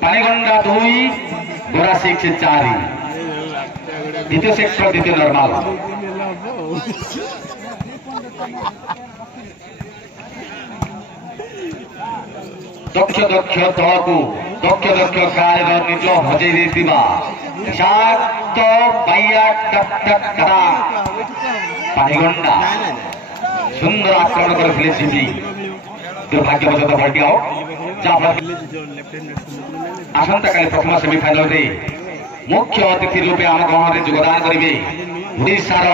पानीगंडा 2 गोरा 6 4 द्वितीय सेक्टर द्वितीय नॉर्मल दक्ष दक्ष तलकू दक्ष दक्ष कार्य निज हजे शाक्त बाइया टक टक करा पानीगंडा सुंदर आक्रमण करथिले जीवी दुर्भाग्यवशत भल्टी आउट आसंता काली प्रथम सेमिफाइनल रे मुख्य अतिथि रूपे आम गहन में योगदान करेंगे ओडिशार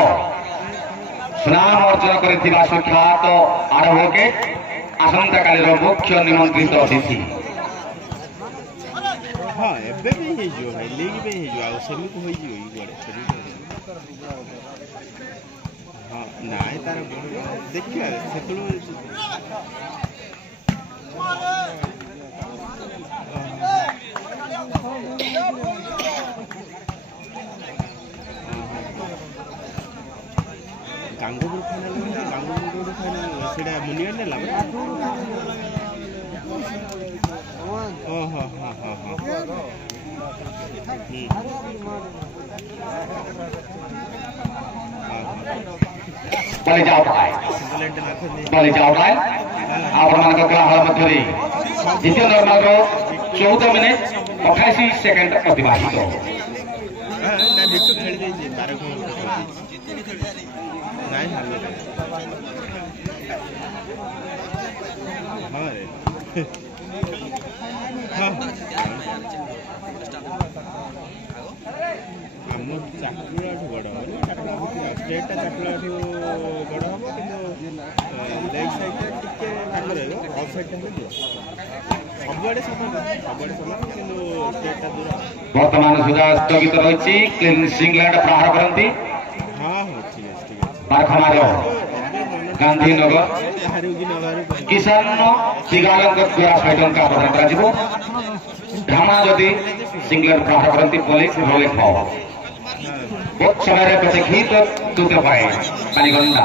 सुनाम अर्जन कर सुख्यात एडवोकेट आसंता काली मुख्य निमंत्रित अतिथि हाँ एबे भी हे जो है लीग भी हे जो आ सेमी को होई जो गड़े हाँ नाय तार देखिए सेतलो गांगोपुर फाइनल गांगोपुर फाइनल सेडा मुनियर ने लाभ हां हां हां हां बलि जाओ भाई आपण मान कोलाहल मध्य द्वितीय नॉर्मल रो 14 मिनिट 28 सेकंड अतिबाहित ना बिट्टू खेल दे जे 12 को नहीं हारले हां रे हां हम चाकला बड़ स्टेट चाकला बड़ हम किंतु लेग साइड टिके काट रहबो ऑफ साइड टा हो सबडे समान किंतु स्टेट टा दूर वर्तमान सुधा स्थगित रही क्लीनसिंग लैंड प्रहार करती हां हां ठीक है बारखमार गांधीनगर किसान सिगाल द्वारा 100 टंका प्रदान कर ढामा जदि सिंगलर प्रहार करती पुलिस रोले खाओ बहुत समय प्रतीक्षित दूसरे पाए पानीगंडा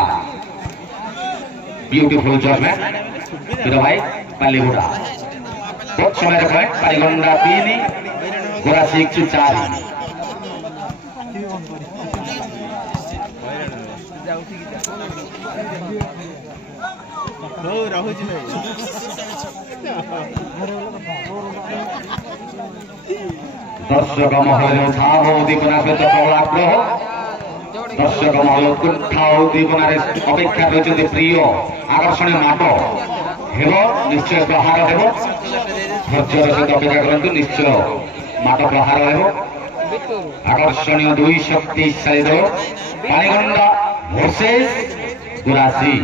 ब्यूटीफुल जजमेंट भाई पालीगुड़ा बहुत समय पानीगंडा 3 गोरा 6 4 दर्शक महल उत्साह उद्दीपना सहित प्रबल आग्रह दर्शक महल उत्कंठा उद्दीपन अपेक्षा रही प्रिय आकर्षण नाट हेब निश्चय प्रहार हेब धैर्यर सहित अपेक्षा करते निश्चय माट प्रहार हेब आकर्षणीय 2 शक्तिशाली दल पानीगंडा वर्सेस गुरासी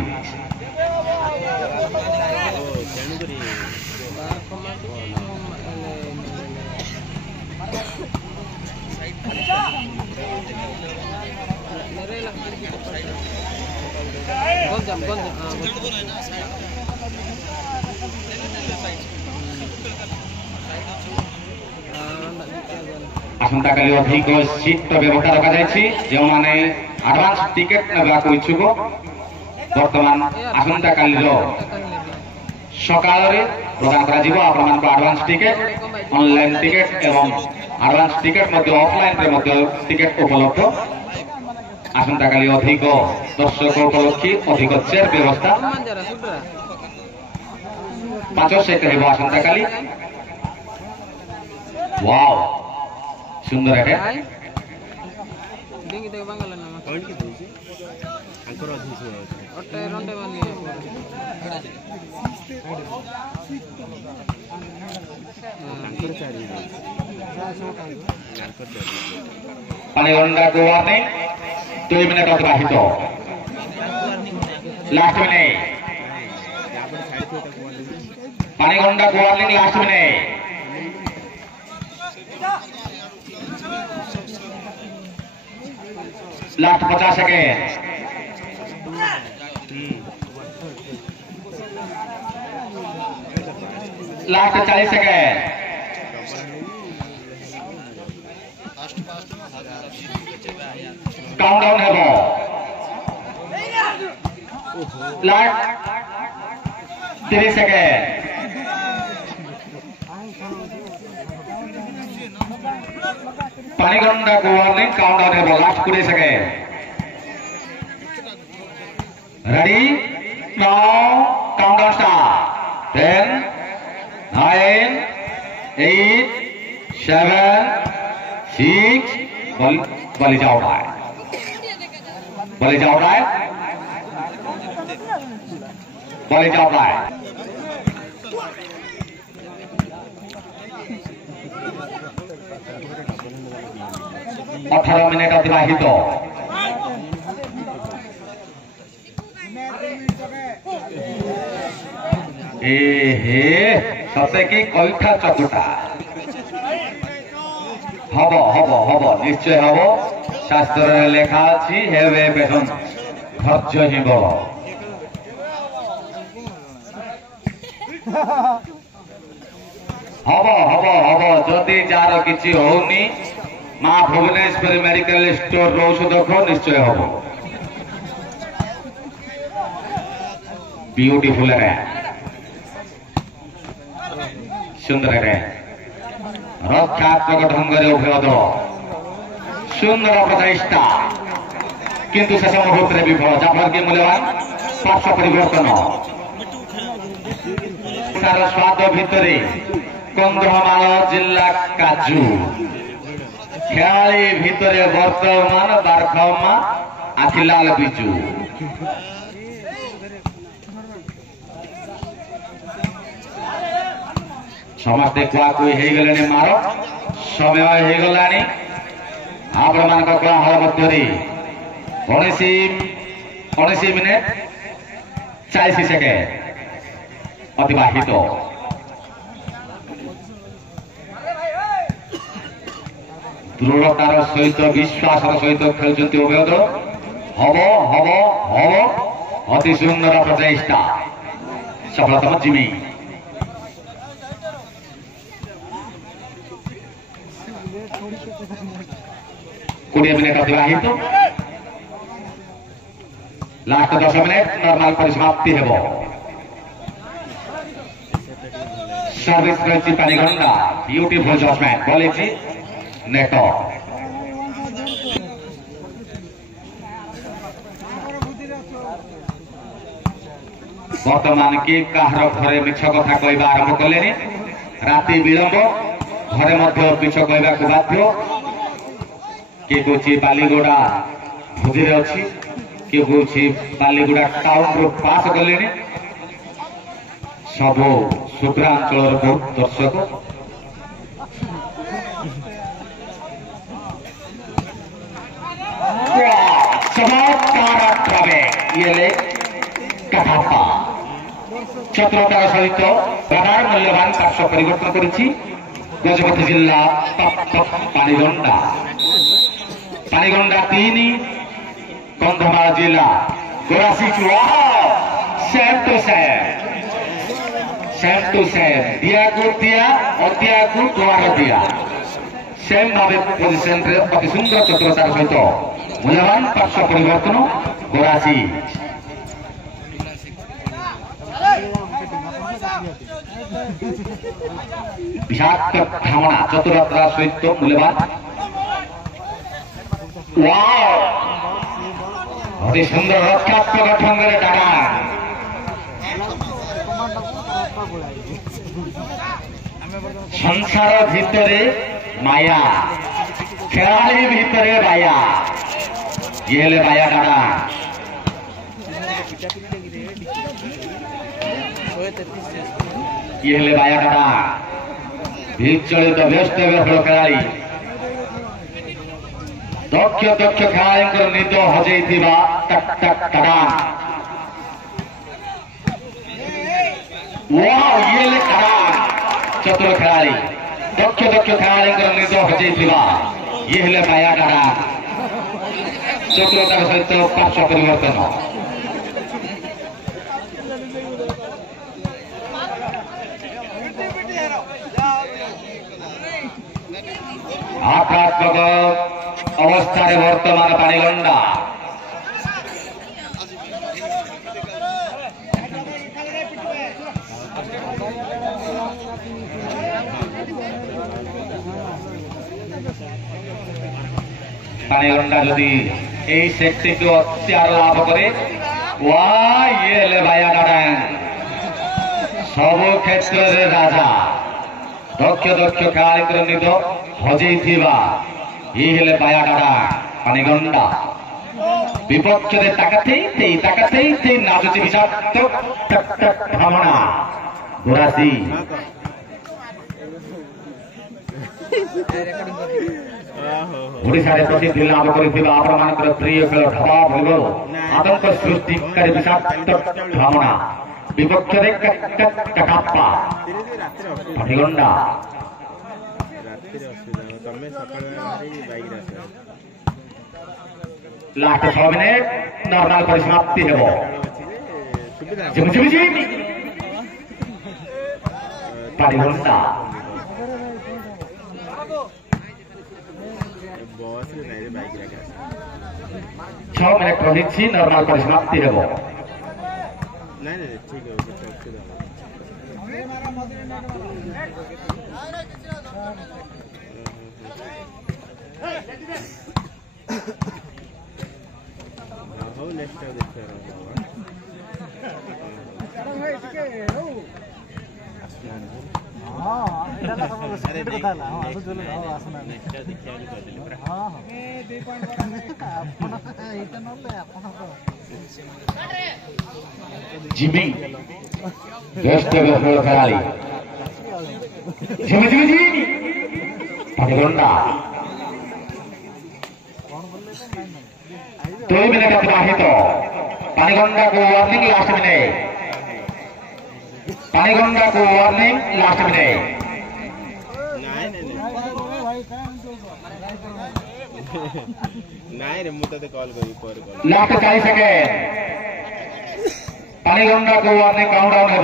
आसंता काली अधिक सीट व्यवस्था रखा जो मैंने एडवांस टिकेट ना इच्छुक बर्तमान आसंता काली सकाल प्रदान कर एडवांस टिकेट ऑनलाइन टिकेट एवं एडवांस टिकेट ऑफलाइन टिकेट उपलब्ध आसंता काली अधिक दर्शक उपलक्षी अधिक चेयर व्यवस्था 5 सेट है आसंता काली वाओ सुंदर है पानीगंडा को वार्निंग 2 मिनट अतिबाहित लास्ट मिनट पानीगंडा को warning last minute last 50 second last 40 second countdown है लास्ट 30 सेकेंड पानीगंडा को वार्निंग काउंटडाउन है last 20 second ready now countdown start 10 9 8 7 6 ball जाओ रहा है बॉल जाओ रहा है बॉल जाओ रहा है 18 मिनट अतिबाहित सते कि कैठा चकुटा हम हम हम निश्चय हम शास्त्र लेखा अच्छी हेवे बेसन धैर्य ही बल हम हम हम जदि जार किसी होनी माँ भुवनेश्वर मेडिकल स्टोर औषध खो निश्चय हम ब्यूटीफुल है सुंदर है रक्षात्मक ढंग से उभय दल सुंदर प्रचेषा किंतु शेष मुहूर्त विफल जहाँफल कि मूल्यवान पार्श्व परिवर्तन तार स्वाद भितर कंधमाल जिला काजू खेलाड़ी भितर वर्तमान बारखमा आखिलाल बिजू समस्ते कुआकुई हो गले मार समय हो गला आपण मान कोलाहल मध्य 19 मिनिट 40 सेकेंड अतिबाहित दृढ़तार सहित विश्वास सहित खेलुंट उभय दल हम हम हम अति सुंदर प्रचेषा सफलतम जिमी 20 मिनिट अतिबाहित लास्ट 10 मिनिट नॉर्मल परिसमाप्ति हेब सर्विस रही पानीगंडा ब्यूटीफुल जजमेंट बॉलिंग नेट बर्तमान किए कहार घरे मिछ कथा कहवा आरंभ कले राति विलंब घरे मध्य मिछ कहवा बाध्य किए कौच बालीगुड़ा भोजी अच्छी किए कौच बालीगुड़ा टाउन रू पास कले सब शुभ्रांचल बहुत दर्शक चमत्कार ये कथा चतुरतार सहित प्रधान मूल्यवान पार्श्व परिवर्तन करुच्ची गजपति जिला पानीगंडा 3 कंधमाल जिला गोरासी सेम टू सेम दिया को दिया अदिया को द्वार दिया सेम भाव पोजिशन अति सुंदर चतुरतार सहित मूल्यवान पार्श्व परिवर्तन गोरासी विषाक्त धावना चतुरतार सहित मूल्यवान अति सुंदर रक्षात्मक ढंग से डाका संसार भितरे माया खेलाड़ी भितरे बाया ये हेले बाया डाका ये हेले बाया डाका विचलित व्यस्त खेल खेलाड़ी दक्ष खेलाड़ी निद हजे टक टक टडान चतुर खेलाड़ी दक्ष खेलाड़ी निद हजे ये हेले बाया डाका चतुरतार सहित पार्श्व परिवर्तन आक्रात्मक अवस्था वर्तमान पानीगंडा পানিগন্ডা যদি এই সেটটিকে অত্যাচার লাভ করে ভাইয়া দাদা সবু ক্ষেত্রে রাজা দক্ষ দক্ষ খেলাড়ি নিত হজেই থিবা এই হলে ভাইয়া দাদা পানিগন্ডা বিপক্ষে তাকাতেই নাচুচি বিষাক্ত ভাবনা ঘোরাসি ওড়িশার প্রসিদ্ধি লাভ করেছিল আপনার প্রিয় খেল ঢপা ভোগ আতঙ্ক সৃষ্টিকারী বিষাক্ত ভাবনা বিপক্ষে কাপ্পা পানিগন্ডা লাস্ট 6 মিনিট নর্মাল পরিসমাপ্তি ହେବ পানিগন্ডা 6 মিনিট ରହିଛି ନର୍ମାଲ ପରିସମାପ୍ତି ହେବ जिमी बेस्ट खेलाड़ी पानिगंडा 2 मिनट अतिबाहित पानिगंडा को वार्निंग लास्ट मिनट पानिगंडा को warning last minute last 40 second पानिगंडा को वार्निंग काउंटडाउन है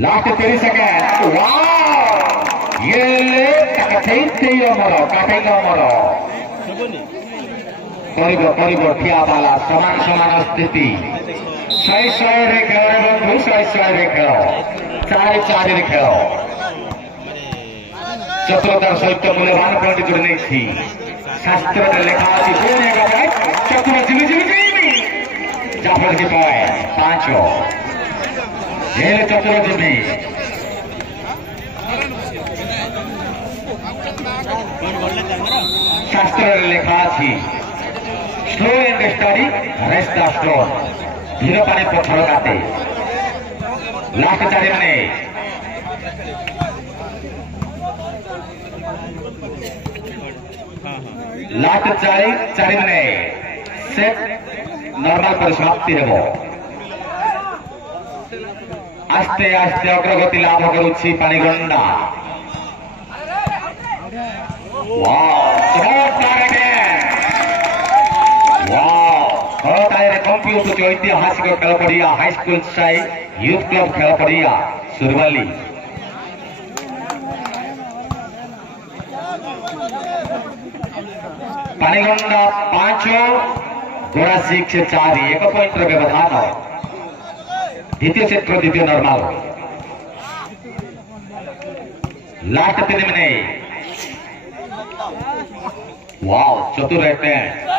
लास्ट 30 सेकेंड ये ठिया बाला समान समान स्थिति 100 रे खेल बंधु 100 रे खेल 4 रे खेल चतुरतार सहित मूल्यवान पॉइंट जोड़ी नहीं शास्त्र में लिखा चतुर जाफर की पॉइंट 5 चतुर जिमी शास्त्र में लिखा slow and steady rest the stone धीरे पानी पत्थर काटे last 4 minute last 4 minute set normal परिसमाप्ति है आस्ते आस्ते अग्रगति लाभ करुच्ची पानिगंडा कंप्यूटर जो ऐतिहासिक खेल पड़िया हाईस्कूल स्टाइल यूथ क्लब खेल पड़िया सुरवली पानिगंडा 5 गोरासिक से 4 1 पॉइंट व्यवधान द्वितीय क्षेत्र द्वितीय नॉर्मल लास्ट 3 मिनट वाओ चतुर रहते हैं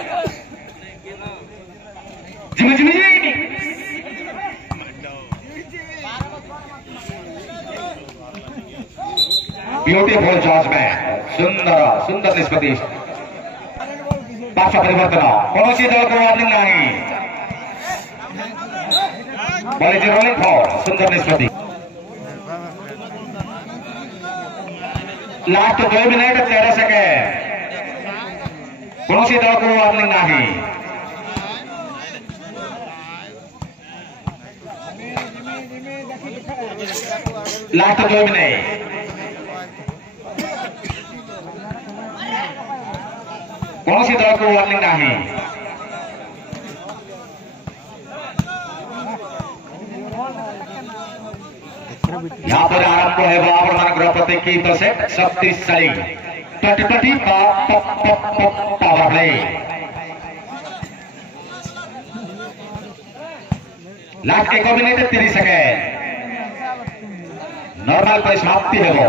ब्यूटीफुल जजमेंट सुंदर सुंदर निष्पत्ति पार्श्व परिवर्तन कौन दल को वार्निंग नहीं रोलिंग फॉर सुंदर निष्पत्ति लास्ट 2 मिनट 13 सेकेंड कौन दल को वार्निंग नहीं लास्ट 2 मिनट कौन दल को वार्निंग नहीं यहाँ पर आरंभ है प्रत्येक सेट शक्तिशाली 2020 power play. Last 1 minute 30 second normal पर समाप्ति है वो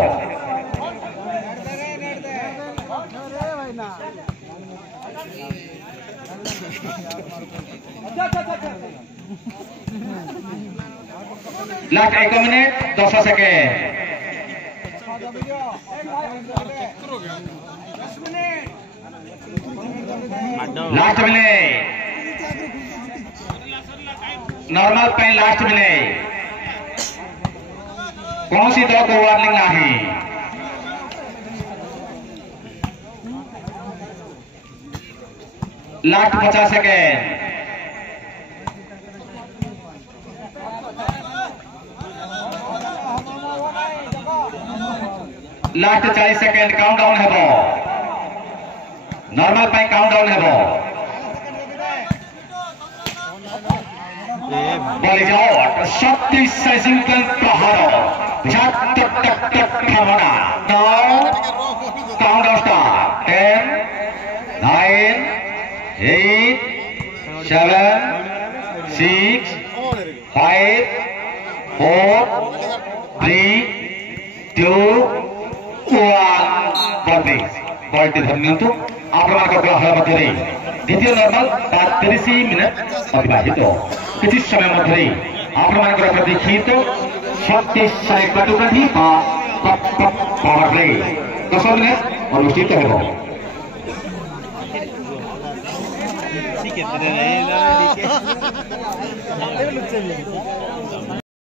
last 1 minute 200 second last minute normal पे लास्ट मिनट कौन सी दल को वार्निंग नहीं last 50 second last 40 second countdown है वो नॉर्मल पे काउंटडाउन है वो बोले जाओ शक्तिशाली सिंगल प्रहार भावना नाउ काउंटडाउन स्टार्ट 10 9 8 7 6 5 4 3 2 1 बॉल्टी धरनियंतु आपनकर हल मध्य द्वितीय नॉर्मल 30 मिनिट अतिबाहित किसी समय मध्य आपनकर प्रतीक्षित शक्तिशाली कटुकटी पावर प्ले 10 मिनिट अनुष्ठित हेबो ठीक है